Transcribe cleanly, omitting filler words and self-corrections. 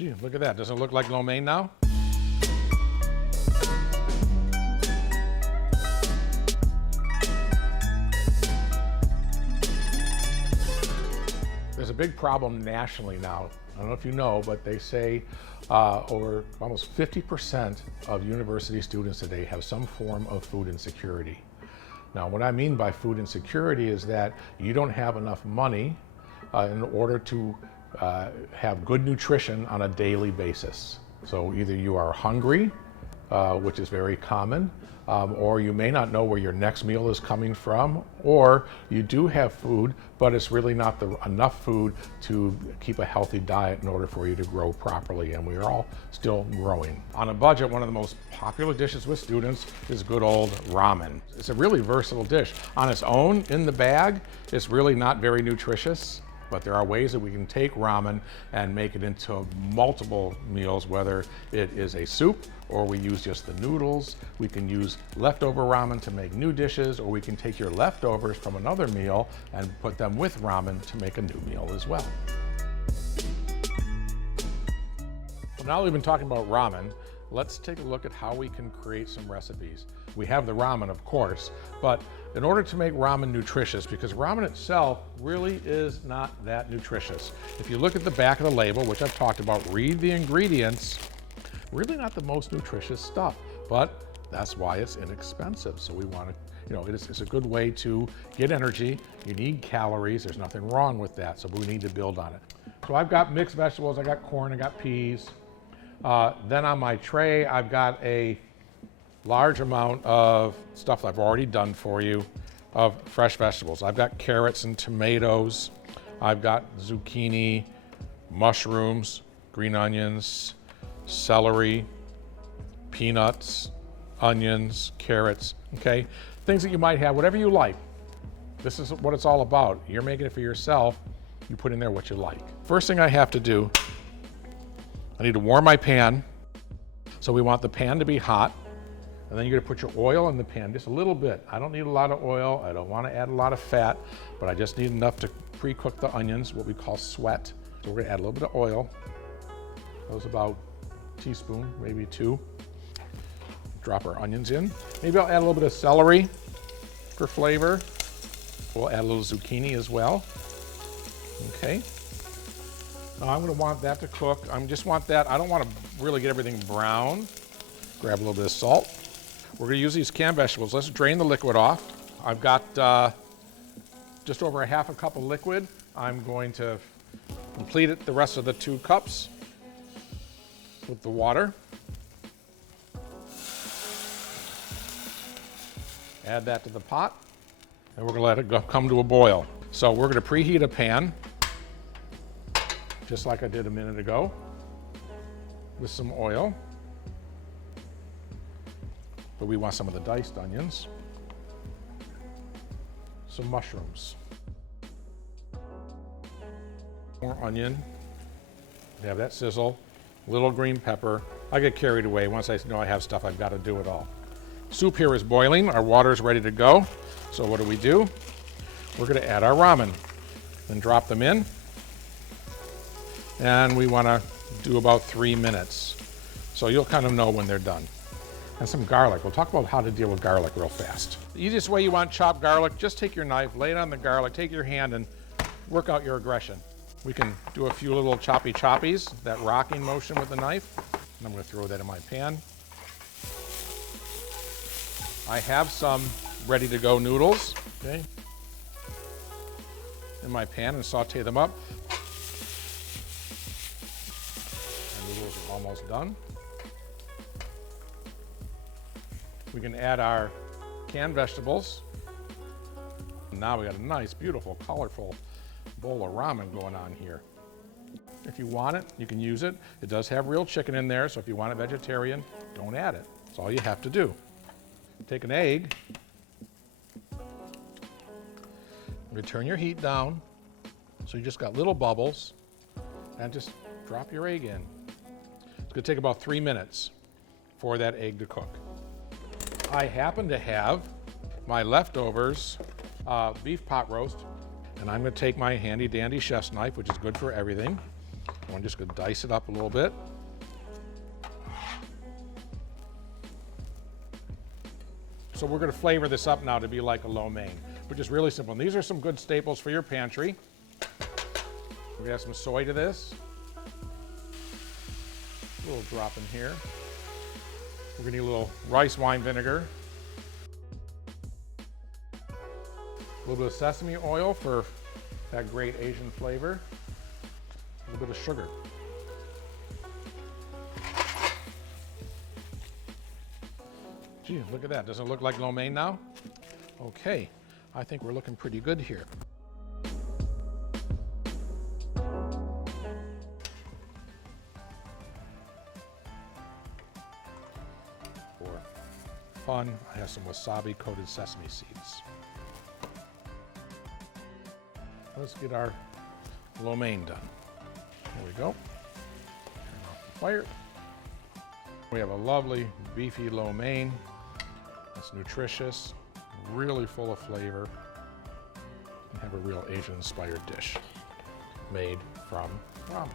Gee, look at that. Doesn't it look like lo mein now? There's a big problem nationally now. I don't know if you know, but they say over almost 50% of university students today have some form of food insecurity. Now, what I mean by food insecurity is that you don't have enough money in order to have good nutrition on a daily basis. So either you are hungry, which is very common, or you may not know where your next meal is coming from, or you do have food, but it's really not enough food to keep a healthy diet in order for you to grow properly, and we are all still growing. On a budget, one of the most popular dishes with students is good old ramen. It's a really versatile dish. On its own, in the bag, it's really not very nutritious. But there are ways that we can take ramen and make it into multiple meals, whether it is a soup or we use just the noodles. We can use leftover ramen to make new dishes, or we can take your leftovers from another meal and put them with ramen to make a new meal as well. Well, now that we've been talking about ramen, let's take a look at how we can create some recipes. We have the ramen, of course, but in order to make ramen nutritious, because ramen itself really is not that nutritious. If you look at the back of the label, which I've talked about, read the ingredients, really not the most nutritious stuff, but that's why it's inexpensive. So we want to, it's a good way to get energy. You need calories. There's nothing wrong with that, so we need to build on it. So I've got mixed vegetables. I got corn, I got peas. Then on my tray, I've got a large amount of stuff I've already done for you of fresh vegetables. I've got carrots and tomatoes. I've got zucchini, mushrooms, green onions, celery, peanuts, onions, carrots, okay? Things that you might have, whatever you like. This is what it's all about. You're making it for yourself. You put in there what you like. First thing I have to do, I need to warm my pan. So we want the pan to be hot. And then you're gonna put your oil in the pan, just a little bit. I don't need a lot of oil. I don't wanna add a lot of fat, but I just need enough to pre-cook the onions, what we call sweat. So we're gonna add a little bit of oil. Goes about a teaspoon, maybe 2. Drop our onions in. Maybe I'll add a little bit of celery for flavor. We'll add a little zucchini as well. Okay. Now I'm gonna want that to cook. I just want that, I don't wanna really get everything brown. Grab a little bit of salt. We're gonna use these canned vegetables. Let's drain the liquid off. I've got just over a half a cup of liquid. I'm going to complete it the rest of the 2 cups with the water. Add that to the pot, and we're gonna let it come to a boil. So we're gonna preheat a pan, just like I did a minute ago, with some oil. But we want some of the diced onions, some mushrooms, more onion, have that sizzle, little green pepper. I get carried away. Once I know I have stuff, I've got to do it all. Soup here is boiling. Our water is ready to go. So what do? We're going to add our ramen, then drop them in. And we want to do about 3 minutes. So you'll kind of know when they're done. And some garlic. We'll talk about how to deal with garlic real fast. The easiest way you want chopped garlic, just take your knife, lay it on the garlic, take your hand and work out your aggression. We can do a few little choppy choppies, that rocking motion with the knife. And I'm gonna throw that in my pan. I have some ready to go noodles, okay, in my pan, and saute them up. The noodles are almost done. We can add our canned vegetables. Now we got a nice, beautiful, colorful bowl of ramen going on here. If you want it, you can use it. It does have real chicken in there, so if you want it vegetarian, don't add it. That's all you have to do. Take an egg. You turn your heat down, so you just got little bubbles, and just drop your egg in. It's gonna take about 3 minutes for that egg to cook. I happen to have my leftovers beef pot roast, and I'm gonna take my handy dandy chef's knife, which is good for everything, So I'm just gonna dice it up a little bit. So we're gonna flavor this up now to be like a lo mein, which is really simple. And these are some good staples for your pantry. We're gonna add some soy to this. A little drop in here. We're gonna need a little rice wine vinegar. A little bit of sesame oil for that great Asian flavor. A little bit of sugar. Gee, look at that. Doesn't it look like lo mein now? Okay, I think we're looking pretty good here. For fun, I have some wasabi coated sesame seeds. Let's get our lo mein done. There we go. Turn off the fire. We have a lovely beefy lo mein. It's nutritious, really full of flavor, and have a real Asian-inspired dish made from ramen.